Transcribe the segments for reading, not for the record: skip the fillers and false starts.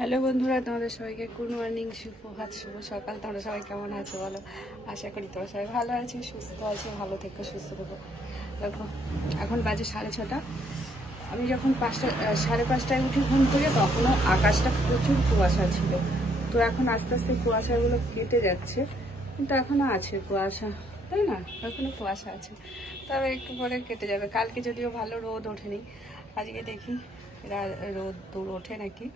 Hello বন্ধুরা, তোমাদের সবাইকে গুড মর্নিং, সুপ্রভাত, শুভ সকাল। তোমরা সবাই কেমন আছো বলো? আশা করি তোমরা সবাই ভালো আছো, সুস্থ আছো। ভালো থেকো, সুস্থ থেকো। দেখো এখন বাজে 6:30। আমি যখন 5:30টায় উঠি ঘুম থেকে, তখনও আকাশটা প্রচুর কুয়াশা ছিল। তো এখন আস্তে আস্তে কুয়াশাগুলো কেটে যাচ্ছে, কিন্তু এখনও আছে কুয়াশা, তাই না? এখনও কুয়াশা আছে, তবে একটু পরে কেটে যাবে। কালকে যদিও ভালো রোদ ওঠেনি, আজকে দেখি রোদ দূর ওঠে নাকি।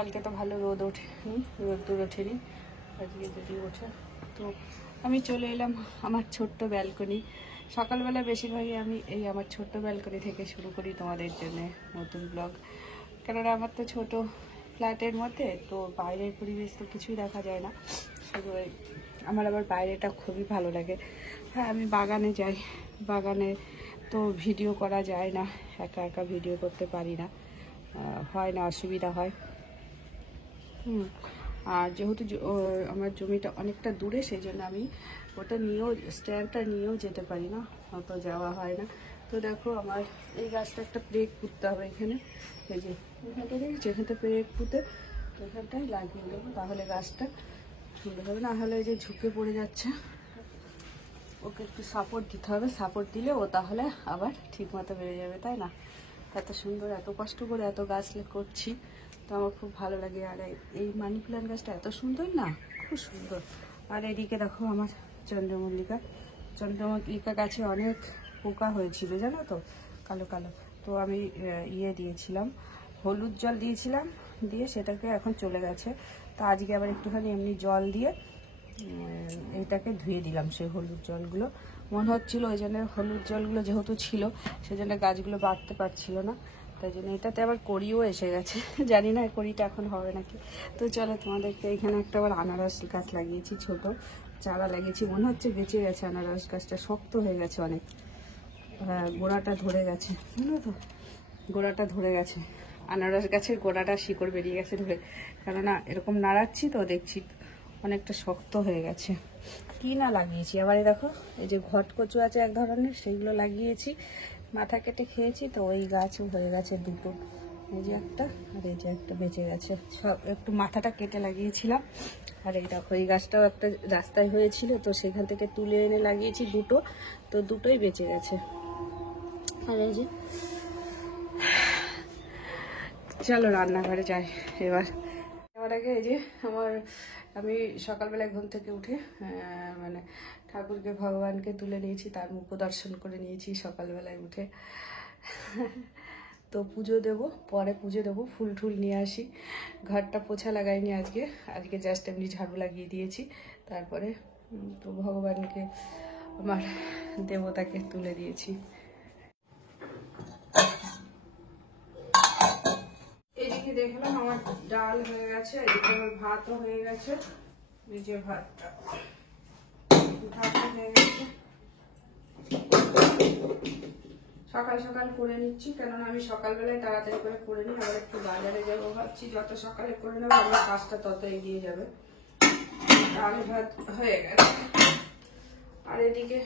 কালকে তো ভালো রোদ ওঠেনি, রোদ্দুর ওঠেনি, আজকে যদি ওঠে। তো আমি চলে এলাম আমার ছোট্ট ব্যালকনি। সকালবেলা বেশিরভাগই আমি এই আমার ছোট্ট ব্যালকনি থেকে শুরু করি তোমাদের জন্য নতুন ব্লগ। কেননা আমার তো ছোট ফ্ল্যাটের মধ্যে, তো বাইরের পরিবেশ তো কিছুই দেখা যায় না, শুধু আমার আবার বাইরেটা খুবই ভালো লাগে। হ্যাঁ, আমি বাগানে যাই, বাগানে তো ভিডিও করা যায় না, একা একা ভিডিও করতে পারি না, হয় না, অসুবিধা হয়। আর যেহেতু আমার জমিটা অনেকটা দূরে, সেই জন্য আমি ওটা নিয়েও, স্ট্যান্ডটা নিয়েও যেতে পারি না, অত যাওয়া হয় না। তো দেখো আমার এই গাছটা একটা প্লেগ পুঁততে হবে এখানে, এই যে এখানটা দেখেছি, এখানটা প্লেগ পুঁতে এখানটাই লাগিয়ে দেবো, তাহলে গাছটা সুন্দর হবে। না হলে এই যে ঝুঁকে পড়ে যাচ্ছে, ওকে একটু সাপোর্ট দিতে হবে, সাপোর্ট দিলে ও তাহলে আবার ঠিক মতো বেড়ে যাবে, তাই না? এত সুন্দর, এত কষ্ট করে এত গাছ করছি, তো আমার খুব ভালো লাগে। আর এই মানি প্ল্যান্ট গাছটা এত সুন্দর না, খুব সুন্দর। আর এদিকে দেখো আমার চন্দ্রমল্লিকা, চন্দ্রমল্লিকা গাছে অনেক পোকা হয়েছিল জানো তো, কালো কালো। তো আমি দিয়েছিলাম, হলুদ জল দিয়েছিলাম, দিয়ে সেটাকে এখন চলে গেছে। তো আজকে আবার একটুখানি এমনি জল দিয়ে এইটাকে ধুয়ে দিলাম, সেই হলুদ জলগুলো। মনে হচ্ছিল ওই জন্য হলুদ জলগুলো যেহেতু ছিল, সেজন্য গাছগুলো বাড়তে পারছিল না, তাই জন্য এটাতে আবার কড়িও এসে গেছে। জানি না কড়িটা এখন হবে নাকি। তো চলো তোমাদেরকে, এখানে একটা আবার আনারস গাছ লাগিয়েছি, ছোট চারা লাগিয়েছি, মনে হচ্ছে বেঁচে গেছে। আনারস গাছটা শক্ত হয়ে গেছে অনেক, গোড়াটা ধরে গেছে, জানো তো, গোড়াটা ধরে গেছে। আনারস গাছের গোড়াটা শিকড় বেরিয়ে গেছে ধরে, কেননা এরকম নাড়াচ্ছি তো দেখছি অনেকটা শক্ত হয়ে গেছে। কি না লাগিয়েছি আবার, এই দেখো এই যে ঘটকচু আছে এক ধরনের, সেইগুলো লাগিয়েছি, মাথা কেটে খেয়েছি, তো ওই গাছও হয়ে গেছে দুটো, এই যে একটা আর এই যে একটা বেঁচে গেছে। সব একটু মাথাটা কেটে লাগিয়েছিলাম। আর এই দেখো এই গাছটাও একটা রাস্তায় হয়েছিল, তো সেখান থেকে তুলে এনে লাগিয়েছি দুটো, তো দুটোই বেঁচে গেছে। আর এই যে, চলো রান্নাঘরে যাই এবার। যাওয়ার আগে এই যে আমি সকালবেলায় ঘুম থেকে উঠে মানে ঠাকুরকে, ভগবানকে তুলে নিয়েছি, তার মুখ দর্শন করে নিয়েছি সকালবেলায় উঠে। তো পুজো দেব, পরে পুজো দেবো, ফুল টুল নিয়ে আসি। ঘরটা পোছা লাগাইনি আজকে, আজকে জাস্ট এমনি ঝাড়ু লাগিয়ে দিয়েছি। তারপরে তো ভগবানকে, আমার দেবতাকে তুলে দিয়েছি। এদিকে দেখলাম আমার ডাল হয়ে গেছে, এদিকে আমার ভাতও হয়ে গেছে, এই যে ভাতটা হয়ে গেছে। সকাল সকাল করে নিচ্ছি, কেননা আমি সকালবেলায় তাড়াতাড়ি করে নিই, আবার একটু বাজারে যাবো ভাবছি। যত সকালে করে নেবো আমার কাজটা তত এগিয়ে যাবে। ডাল ভাত হয়ে গেছে। আর এদিকে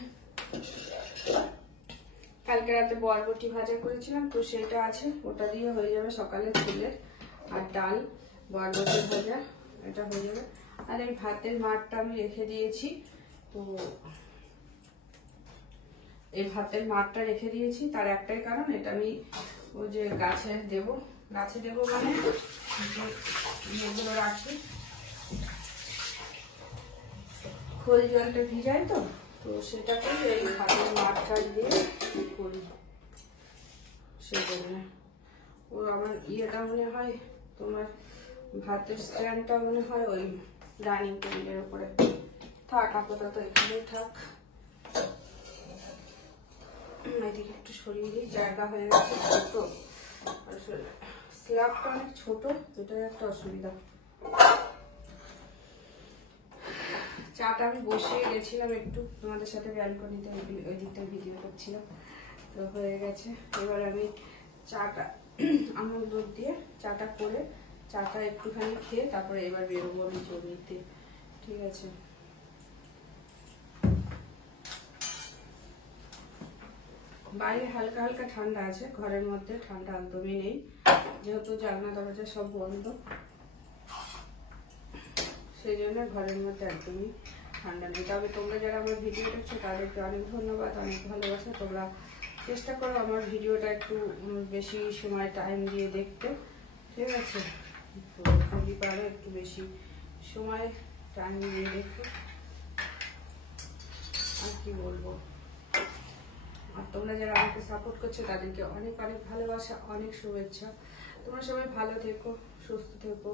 কালকে রাতে বরবটি ভাজা করেছিলাম, তো সেটা আছে, ওটা দিয়ে হয়ে যাবে সকালে ছেলের। আর ডাল, বরবটি ভাজা, এটা হয়ে যাবে। আর এই ভাতের মাঠটা আমি রেখে দিয়েছি, তো এই ভাতের মাঠটা রেখে দিয়েছি, তার একটাই কারণ, এটা আমি ওই যে গাছে দেব মানে এগুলো রাখি, খোল জলটা ভিজাই, তো তো সেটা করে এই ভাতের মাঠটা দিয়ে করি, সেই জন্য। ও আমার ইয়েটা মনে হয়, তোমার ভাতের স্ট্যান্ডটা মনে হয় ওই ডাইনিং টেবিলের উপরে থাক, আপাতত এখানেই থাক। এদিকে একটু সরিয়ে দিই, জায়গা হয়ে গেছে ছোট, স্ল্যাবটা অনেক ছোট, এটাই একটা অসুবিধা। চাটা আমি বসিয়ে গেছিলাম একটু, তোমাদের সাথে ব্যালকনিতে ওই দিকটা ভিডিও করছিলাম, তো হয়ে গেছে। এবার আমি চাটা আমুল দুধ দিয়ে চাটা করে, চাটা একটুখানি খেয়ে তারপরে এবার বেরোবো আমি জমিতে, ঠিক আছে? বাইরে হালকা হালকা ঠান্ডা আছে, ঘরের মধ্যে ঠান্ডা একদমই নেই, যেহেতু জানলা দরজা সব বন্ধ, সেই জন্য ঘরের মধ্যে একদমই ঠান্ডা নেই। তবে তোমরা যারা আমার ভিডিও দেখছো তাদেরকে অনেক ধন্যবাদ, অনেক ভালোবাসা। তোমরা চেষ্টা করো আমার ভিডিওটা একটু বেশি সময় টাইম দিয়ে দেখতে, ঠিক আছে? তো যদি পারো একটু বেশি সময় টাইম দিয়ে দেখো, আর কি বলবো। আর তোমরা যারা আমাকে সাপোর্ট করছো তাদেরকে অনেক অনেক ভালোবাসা, অনেক শুভেচ্ছা। তোমরা সবাই ভালো থেকো, সুস্থ থেকো,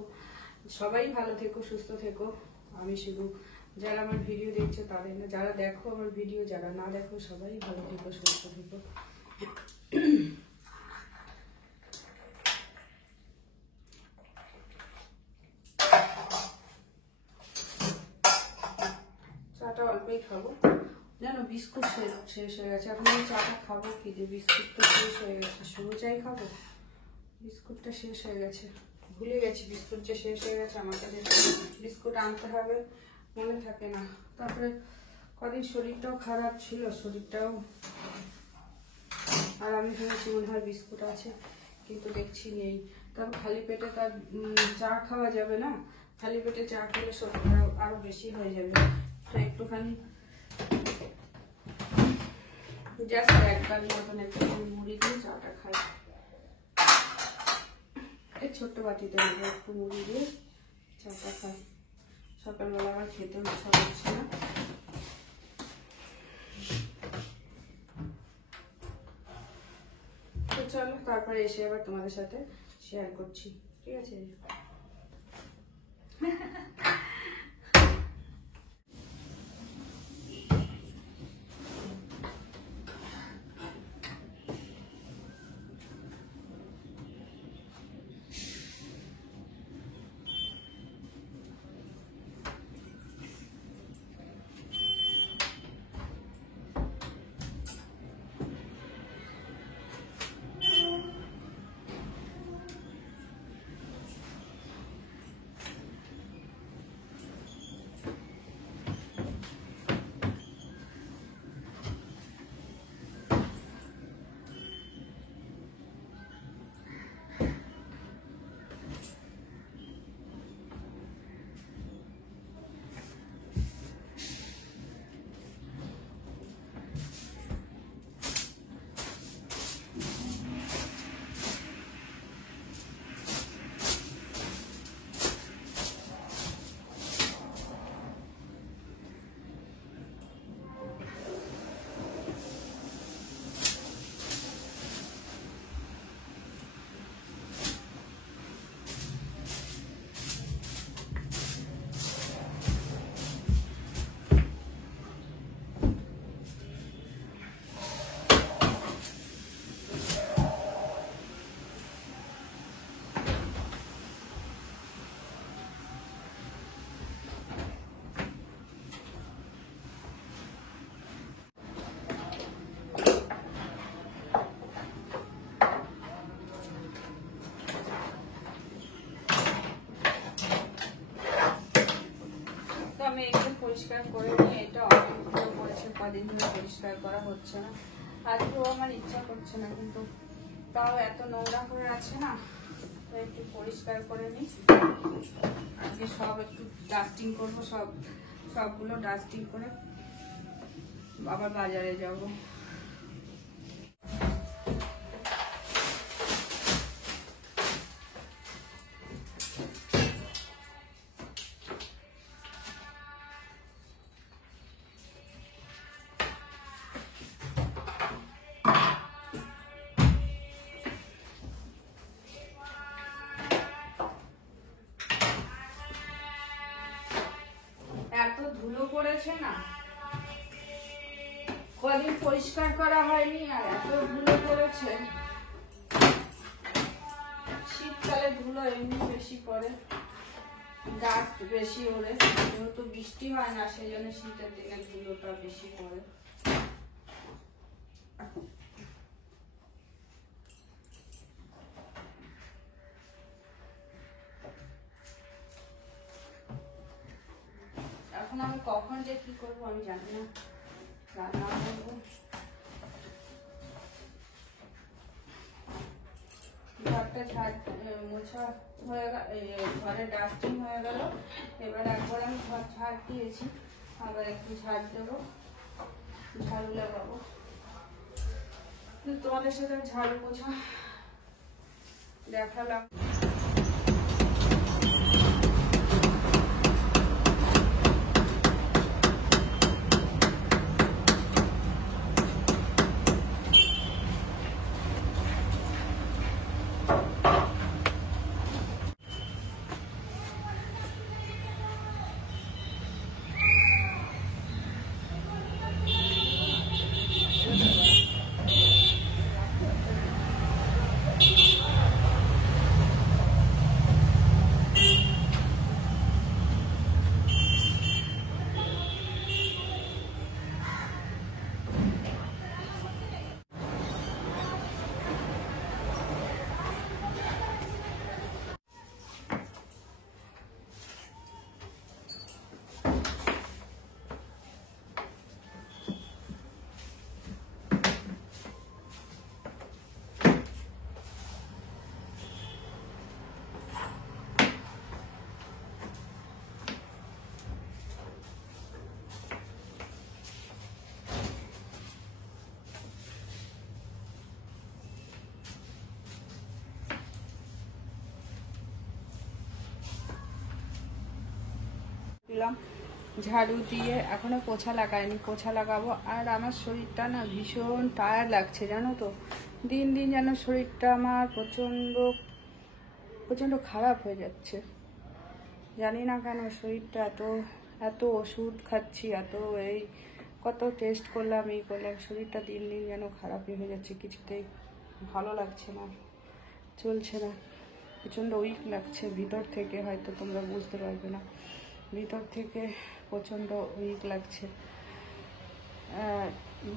সবাই ভালো থেকো, সুস্থ থেকো। আমি শুধু যারা আমার ভিডিও দেখছো তাদের না, যারা দেখো আমার ভিডিও, যারা না দেখো, সবাই ভালো থেকো, সুস্থ থেকো। চাটা অল্পই খাবো, জানো বিস্কুট শেষ হয়ে গেছে। এখন আমি চাটা খাবো কি, যে বিস্কুটটা শেষ হয়ে গেছে, শুধু চাই খাবো, বিস্কুটটা শেষ হয়ে গেছে, ভুলে গেছি বিস্কুট যে শেষ হয়ে গেছে। আমার কাছে বিস্কুট আনতে হবে, মনে থাকে না। তারপরে কদিন শরীরটাও খারাপ ছিল, শরীরটাও, আর আমি ভেবেছি মনে হয় বিস্কুট আছে, কিন্তু দেখছি নেই। তবে খালি পেটে তার চা খাওয়া যাবে না, খালি পেটে চা খেলে শরীরটা আরো বেশি হয়ে যাবে। তো একটুখানি জাস্ট একবার মতন একটু মুড়ি দিয়ে চাটা খাই, এই ছোট্ট বাটিতে নেবো, একটু মুড়ি দিয়ে চাটা খাই। সকালবেলা আবার খেতে ইচ্ছা করছে না। তো চলো, তারপরে এসে আবার তোমাদের সাথে শেয়ার করছি, ঠিক আছে? আমি একটু পরিষ্কার করে নিই, এটা অনেকগুলো পড়েছে, কদিন ধরে পরিষ্কার করা হচ্ছে না। আজকেও আমার ইচ্ছা করছে না, কিন্তু তাও এত নোংরা করে আছে না, তো একটু পরিষ্কার করে নিই। আজকে সব একটু ডাস্টিং করবো, সবগুলো ডাস্টিং করে আবার বাজারে যাব। এত ধুলো পড়েছে না, কদিন পরিষ্কার করা হয়নি, আর এত ধুলো পড়েছে। শীতকালে ধুলো এমনি বেশি পড়ে, গাছ বেশি ওড়ে, যেহেতু বৃষ্টি হয় না, সেই জন্য শীতের দিনে ধুলোটা বেশি পড়ে। এখন আমি কখন যে কি করবো আমি জানি না, রান্না করবো একটা ঝাড় মোছা হয়ে গেল, ঘরে ডাস্টিং হয়ে গেল। এবার একবার আমি ঘর ঝাড় দিয়েছি, আবার একটু ঝাড় দেবো, ঝাড়ু লাগাবো। তোমাদের সাথে ঝাড়ু পোছা দেখালাম। দিলাম ঝাড়ু দিয়ে, এখনো পোছা লাগাইনি, পোছা লাগাবো। আর আমার শরীরটা না ভীষণ টায়ার্ড লাগছে জানো তো, দিন দিন যেন শরীরটা আমার প্রচণ্ড প্রচণ্ড খারাপ হয়ে যাচ্ছে। জানি না কেন শরীরটা এত এত ওষুধ খাচ্ছি, এত এই কত টেস্ট করলাম, এই করলাম, শরীরটা দিন দিন যেন খারাপই হয়ে যাচ্ছে, কিছুতেই ভালো লাগছে না, চলছে না, প্রচণ্ড উইক লাগছে ভিতর থেকে, হয়তো তোমরা বুঝতে পারবে না, ভিতর থেকে প্রচণ্ড উইক লাগছে।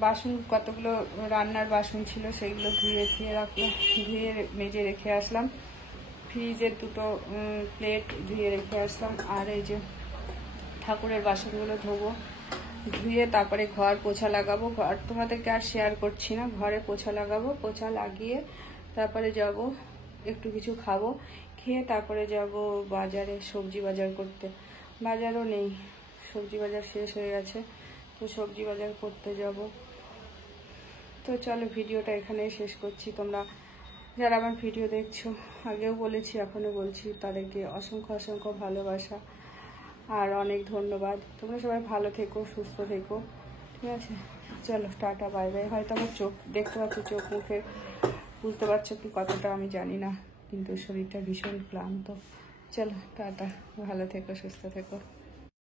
বাসন কতগুলো রান্নার বাসন ছিল সেগুলো ধুয়ে মেজে রেখে আসলাম। ফ্রিজের দুটো প্লেট ধুয়ে রেখে আসলাম। আর এই যে ঠাকুরের বাসনগুলো ধুয়ে তারপরে ঘর পোছা লাগাবো। ঘর তোমাদেরকে আর শেয়ার করছি না, ঘরে পোছা লাগাবো, পোছা লাগিয়ে তারপরে যাব একটু কিছু খাবো, খেয়ে তারপরে যাব বাজারে সবজি বাজার করতে। বাজারও নেই, সবজি বাজার শেষ হয়ে গেছে, তো সবজি বাজার করতে যাব। তো চলো ভিডিওটা এখানে শেষ করছি। তোমরা যারা আমার ভিডিও দেখছো, আগেও বলেছি এখনও বলছি, তাদেরকে অসংখ্য অসংখ্য ভালোবাসা আর অনেক ধন্যবাদ। তোমরা সবাই ভালো থেকো, সুস্থ থেকো, ঠিক আছে? চলো টাটা, বাই বাই। হয়তো আমার চোখ দেখতে পাচ্ছ, চোখ মুখে বুঝতে পারছো কি কতটা আমি জানি না, কিন্তু শরীরটা ভীষণ ক্লান্ত। চলো টাটা, ভালো থেকো, সুস্থ থেকো।